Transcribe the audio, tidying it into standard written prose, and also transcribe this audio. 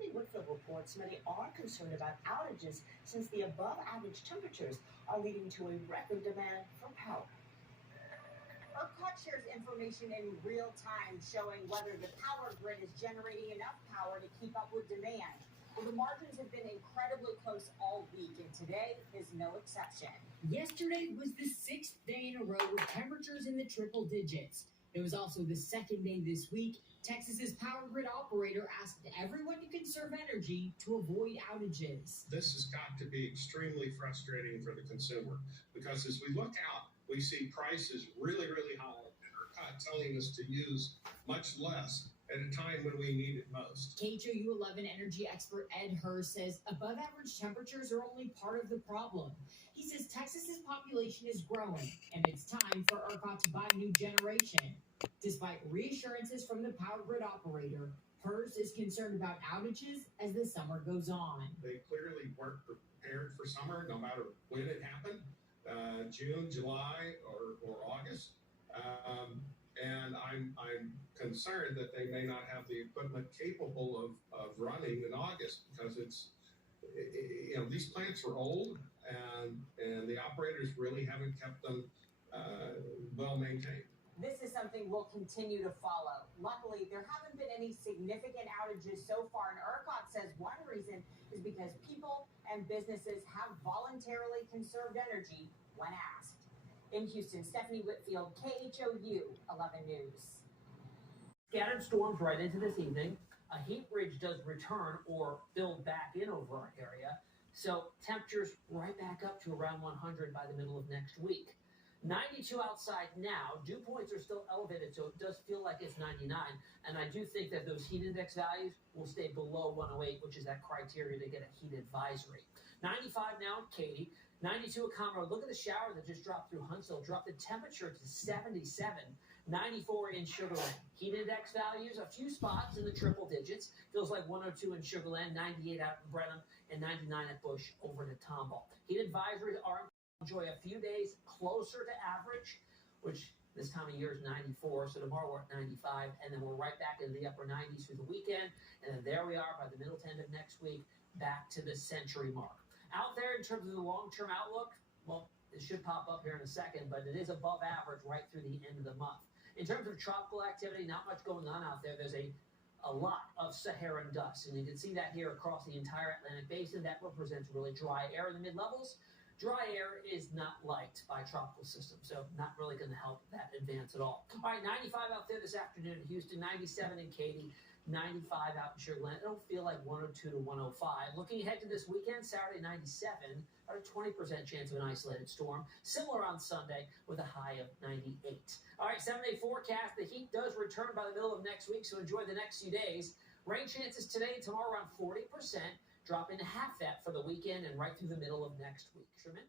Stephanie Whitfield reports many are concerned about outages since the above average temperatures are leading to a record demand for power. ERCOT shares information in real time showing whether the power grid is generating enough power to keep up with demand. Well, the margins have been incredibly close all week, and today is no exception. Yesterday was the sixth day in a row with temperatures in the triple digits. It was also the second day this week. Texas's power grid operator asked everyone to conserve energy to avoid outages. This has got to be extremely frustrating for the consumer because as we look out, we see prices really, really high and ERCOT telling us to use much less at a time when we need it most. KHOU 11 energy expert Ed Hurst says above average temperatures are only part of the problem. He says Texas's population is growing and it's time for ERCOT to buy new generation. Despite reassurances from the power grid operator, Hurst is concerned about outages as the summer goes on. They clearly weren't prepared for summer, no matter when it happened, June, July, or August. And I'm concerned that they may not have the equipment capable of running in August because these plants are old and the operators really haven't kept them well maintained. This is something we'll continue to follow. Luckily, there haven't been any significant outages so far, and ERCOT says one reason is because people and businesses have voluntarily conserved energy when asked. In Houston, Stephanie Whitfield, KHOU 11 News. Scattered storms right into this evening. A heat ridge does return or build back in over our area. So temperatures right back up to around 100 by the middle of next week. 92 outside now. Dew points are still elevated, so it does feel like it's 99. And I do think that those heat index values will stay below 108, which is that criteria to get a heat advisory. 95 now, Katy. 92 at Conroe. Look at the shower that just dropped through Huntsville. Dropped the temperature to 77. 94 in Sugar Land. Heat index values, a few spots in the triple digits. Feels like 102 in Sugar Land, 98 out in Brenham, and 99 at Bush over to Tomball. Heat advisories are enjoy a few days closer to average, which this time of year is 94. So tomorrow we're at 95, and then we're right back into the upper 90s through the weekend. And then there we are by the middle to end of next week, back to the century mark. Out there in terms of the long-term outlook, well, it should pop up here in a second, but it is above average right through the end of the month. In terms of tropical activity, not much going on out there. There's a lot of Saharan dust, and you can see that here across the entire Atlantic Basin. That represents really dry air in the mid-levels. Dry air is not liked by tropical systems, so not really going to help that advance at all. All right, 95 out there this afternoon in Houston, 97 in Katy, 95 out in Sugar Land. It'll feel like 102 to 105. Looking ahead to this weekend, Saturday 97, about a 20% chance of an isolated storm. Similar on Sunday with a high of 98. All right, 7-day forecast. The heat does return by the middle of next week, so enjoy the next few days. Rain chances today and tomorrow around 40%. Dropping to half that for the weekend and right through the middle of next week. Sherman?